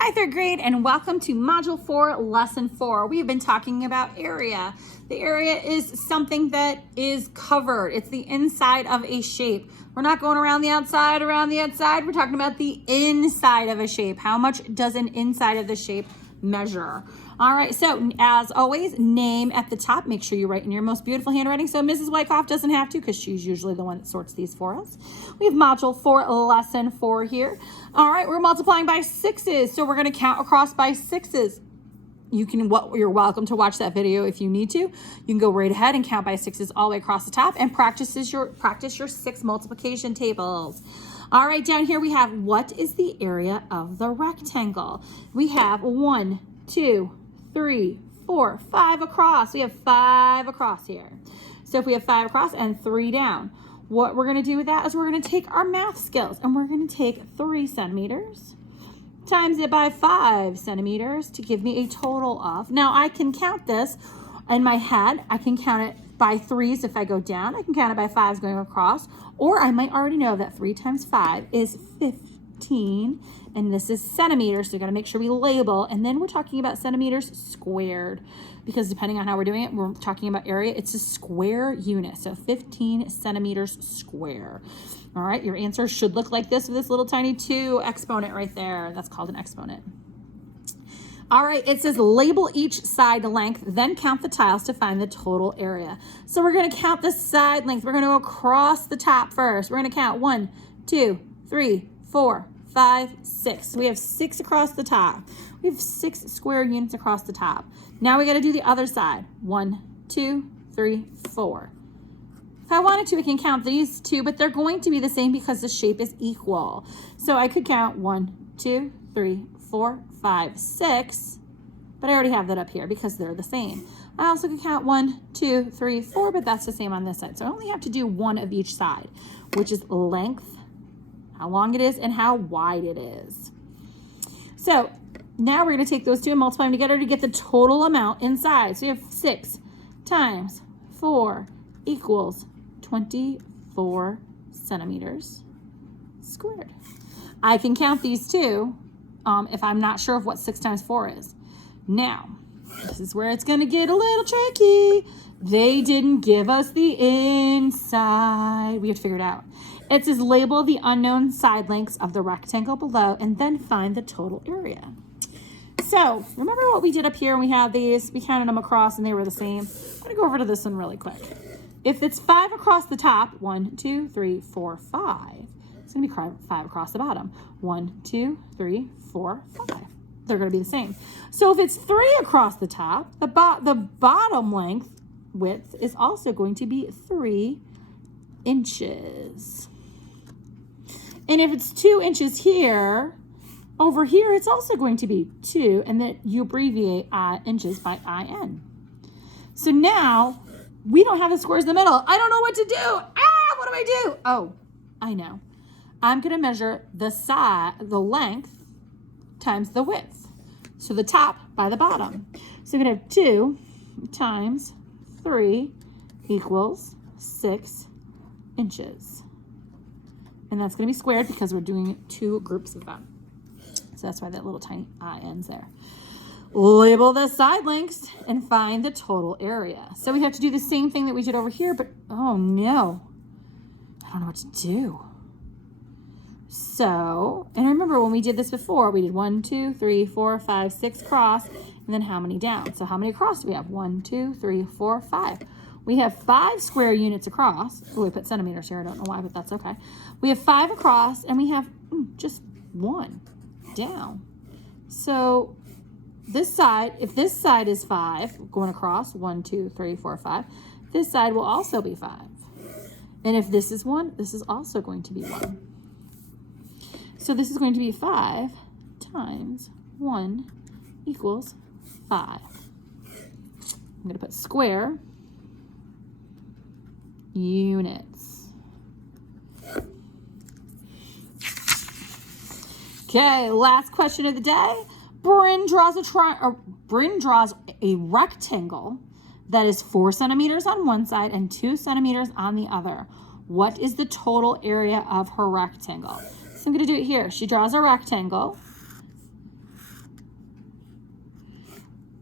Hi, third grade, and welcome to Module 4, Lesson 4. We have been talking about area. The area is something that is covered. It's the inside of a shape. We're not going around the outside. We're talking about the inside of a shape. How much does an inside of the shape measure? All right, so as always, name at the top. Make sure you write in your most beautiful handwriting so Mrs. Wyckoff doesn't have to, because she's usually the one that sorts these for us. We have Module 4, Lesson 4 here. All right, we're multiplying by sixes, so we're going to count across by sixes. You're welcome to watch that video if you need to. You can go right ahead and count by sixes all the way across the top and practice your 6 multiplication tables. All right, down here we have, what is the area of the rectangle? We have 1, 2, 3, 4, 5 across. We have 5 across here. So if we have 5 across and 3 down, what we're going to do with that is we're going to take our math skills and we're going to take 3 centimeters times it by 5 centimeters to give me a total of. Now I can count this in my head. I can count it by 3s if I go down. I can count it by 5s going across. Or I might already know that 3 times 5 is 15. And this is centimeters, so you got to make sure we label. And then we're talking about centimeters squared, because depending on how we're doing it, we're talking about area. It's a square unit, so 15 centimeters square. All right, your answer should look like this with this little tiny 2 exponent right there. That's called an exponent. All right, it says label each side length, then count the tiles to find the total area. So we're going to count the side length. We're going to go across the top first. We're going to count 1, 2, 3, 4, 5, 6. We have 6 across the top. We have 6 square units across the top. Now we got to do the other side. 1, 2, 3, 4. If I wanted to, I can count these 2, but they're going to be the same because the shape is equal. So I could count 1, 2, 3, 4, 5, 6, but I already have that up here because they're the same. I also could count 1, 2, 3, 4, but that's the same on this side. So I only have to do one of each side, which is length, how long it is, and how wide it is. So now we're going to take those 2 and multiply them together to get the total amount inside. So we have 6 times 4 equals 24 centimeters squared. I can count these 2 if I'm not sure of what 6 times 4 is. Now, this is where it's going to get a little tricky. They didn't give us the inside. We have to figure it out. It says label the unknown side lengths of the rectangle below and then find the total area. So remember what we did up here when we had these? We counted them across and they were the same. I'm going to go over to this one really quick. If it's 5 across the top, 1, 2, 3, 4, 5. It's going to be 5 across the bottom. 1, 2, 3, 4, 5. They're going to be the same. So if it's 3 across the top, the bottom length width is also going to be 3 inches. And if it's 2 inches here, over here, it's also going to be 2, and then you abbreviate inches by IN. So now, we don't have the squares in the middle. I don't know what to do. What do I do? Oh, I know. I'm going to measure the length times the width. So the top by the bottom. So we're going to have 2 times 3 equals 6 inches. And that's going to be squared because we're doing 2 groups of them. So that's why that little tiny IN's there. Label the side lengths and find the total area. So we have to do the same thing that we did over here, but oh no, I don't know what to do. So, and remember when we did this before, we did 1, 2, 3, 4, 5, 6 across, and then how many down? So how many across do we have? 1, 2, 3, 4, 5. We have 5 square units across. Oh, we put centimeters here. I don't know why, but that's okay. We have 5 across, and we have just 1 down. So this side, if this side is 5 going across, 1, 2, 3, 4, 5, this side will also be 5. And if this is 1, this is also going to be 1. So this is going to be 5 times 1 equals 5. I'm going to put square units. Okay, last question of the day. Bryn draws a rectangle that is 4 centimeters on one side and 2 centimeters on the other. What is the total area of her rectangle? So I'm going to do it here. She draws a rectangle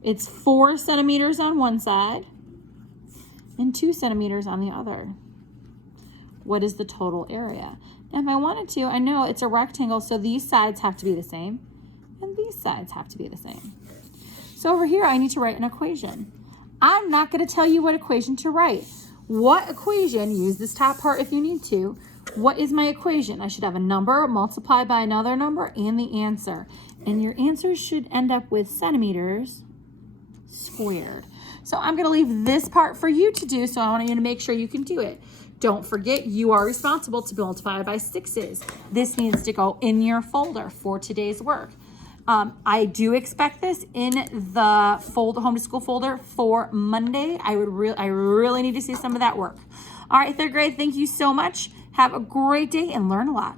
It's 4 centimeters on one side and 2 centimeters on the other. What is the total area? Now, if I wanted to, I know it's a rectangle, so these sides have to be the same, and these sides have to be the same. So over here, I need to write an equation. I'm not going to tell you what equation to write. What equation, use this top part if you need to, what is my equation? I should have a number multiplied by another number and the answer. And your answer should end up with centimeters squared. So I'm going to leave this part for you to do, so I want you to make sure you can do it. Don't forget, you are responsible to multiply by 6s. This needs to go in your folder for today's work. I do expect this in the home to school folder for Monday. I really need to see some of that work. All right, third grade, thank you so much. Have a great day and learn a lot.